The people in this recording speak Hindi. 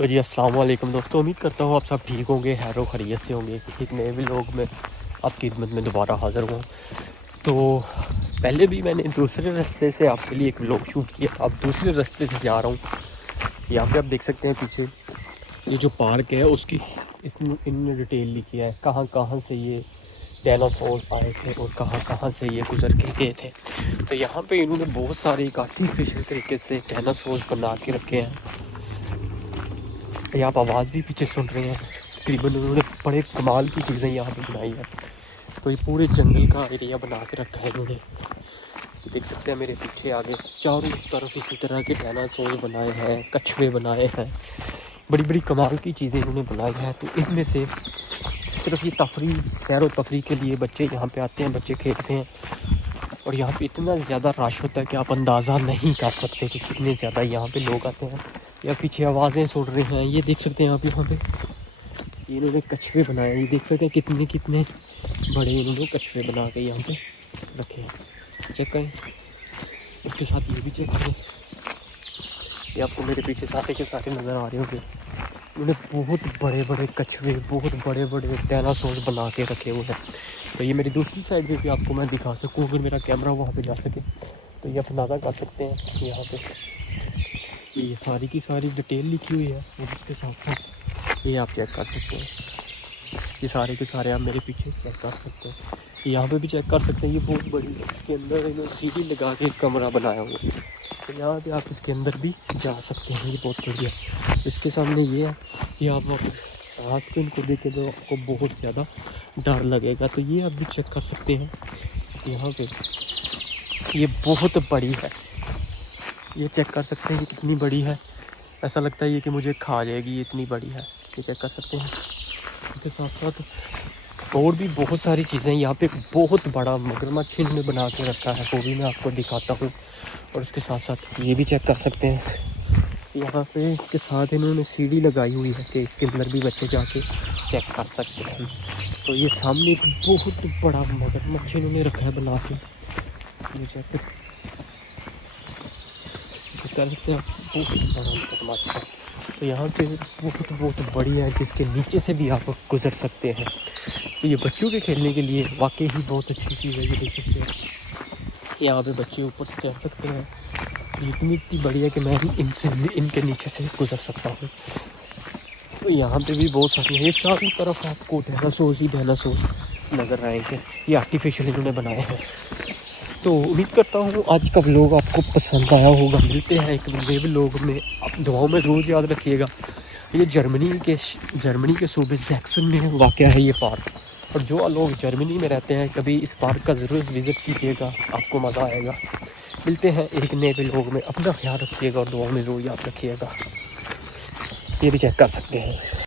तो जी अस्सलाम वालेकुम दोस्तों, उम्मीद करता हूँ आप सब ठीक होंगे, हैरो खैरियत से होंगे। एक नए व्लॉग में आपकी खिदमत में दोबारा हाज़िर हुआ। तो पहले भी मैंने दूसरे रास्ते से आपके लिए एक व्लॉग शूट किया था, अब दूसरे रास्ते से जा रहा हूँ। यहाँ पे आप देख सकते हैं पीछे ये जो पार्क है उसकी इनने डिटेल लिखी है, कहाँ कहाँ से ये डायनासोर आए थे और कहाँ कहाँ से ये गुजर के गए थे। तो यहाँ पे इन्होंने बहुत सारे एक आर्टिफिशियल तरीके से डायनासोर बना के रखे हैं। ये आप आवाज़ भी पीछे सुन रहे हैं। तकरीबन उन्होंने बड़े कमाल की चीज़ें यहाँ पे बनाई है। तो ये पूरे जंगल का एरिया बना के रखा है इन्होंने। तो देख सकते हैं मेरे पीछे आगे चारों तरफ इसी तरह के डायनासोर बनाए हैं, कछुए बनाए हैं, बड़ी बड़ी कमाल की चीज़ें इन्होंने बनाई हैं। तो इनमें से सिर्फ ये तफरी सैर व तफरी के लिए बच्चे यहाँ पे आते हैं, बच्चे खेलते हैं। और यहाँ पे इतना ज़्यादा रश होता है कि आप अंदाज़ा नहीं कर सकते कि कितने ज़्यादा यहाँ पे लोग आते हैं। या पीछे आवाज़ें सुन रहे हैं, ये देख सकते हैं आप यहाँ पे इन्होंने कछुए बनाए। ये देख सकते हैं कितने कितने बड़े इन्होंने कछुए बना के यहाँ पे रखे हैं। चेक करें, उसके साथ ये भी चेक करें। ये आपको मेरे पीछे सारे के सारे नज़र आ रहे होंगे। उन्होंने बहुत बड़े बड़े कछुए, बहुत बड़े बड़े डायनासोर बना के रखे हुए हैं। तो ये मेरी दूसरी साइड पे भी आपको मैं दिखा सकूँ, अगर मेरा कैमरा वहाँ पे जा सके तो ये आप अंदाज़ा कर सकते हैं। यहाँ पे ये सारी की सारी डिटेल लिखी हुई है और इसके साथ साथ ये आप चेक कर सकते हैं। ये सारे के सारे आप मेरे पीछे चेक कर सकते हैं, यहाँ पे भी चेक कर सकते हैं। ये बहुत बड़ी है, इसके अंदर इन्होंने सीढ़ी लगा के एक कमरा बनाया हुआ है। तो यहाँ पे आप इसके अंदर भी जा सकते हैं। ये बहुत बढ़िया। इसके सामने ये है, ये आप रात को इनको देखें तो आपको बहुत ज़्यादा डर लगेगा। तो ये आप भी चेक कर सकते हैं। यहाँ पे ये बहुत बड़ी है, ये चेक कर सकते हैं कि कितनी बड़ी है। ऐसा लगता है ये कि मुझे खा जाएगी, ये इतनी बड़ी है। ये चेक कर सकते हैं। इसके साथ साथ और भी बहुत सारी चीज़ें। यहाँ पे बहुत बड़ा मगरमच्छ इन्होंने बना के रखा है, वो भी मैं आपको दिखाता हूँ। और उसके साथ साथ ये भी चेक कर सकते हैं। यहाँ पे इसके साथ इन्होंने सीढ़ी लगाई हुई है कि इसके अंदर भी बच्चे जाके चेक कर सकते हैं। तो ये सामने एक बहुत बड़ा मगरमच्छ इन्होंने रखा है बना के। ये चेक कर सकते हैं, बहुत बड़ा मगरमच्छ है। तो यहाँ पे बहुत बढ़िया है कि इसके नीचे से भी आप गुजर सकते हैं। तो ये बच्चों के खेलने के लिए वाकई ही बहुत अच्छी चीज़ है। ये देख सकते हैं, यहाँ पे बच्चे ऊपर चढ़ सकते हैं। इतनी बढ़िया कि मैं इनके नीचे से गुजर सकता हूँ। तो यहाँ पे भी बहुत सारी है। ये चारों तरफ आपको डायनासोर ही डायनासोर नज़र आएंगे। ये आर्टिफिशियल इन्होंने बनाए हैं। तो उम्मीद करता हूँ आज का व्लॉग आपको पसंद आया होगा। मिलते हैं एक नए व्लॉग में। आप दुआओं में ज़रूर याद रखिएगा। ये जर्मनी के सूबे जैक्सन में वाक़ है ये पार्क। और जो लोग जर्मनी में रहते हैं कभी इस पार्क का ज़रूर विज़िट कीजिएगा, आपको मज़ा आएगा। मिलते हैं एक नए व्लॉग में। अपना ख्याल रखिएगा और दुआओं में ज़रूर याद रखिएगा। ये भी चेक कर सकते हैं।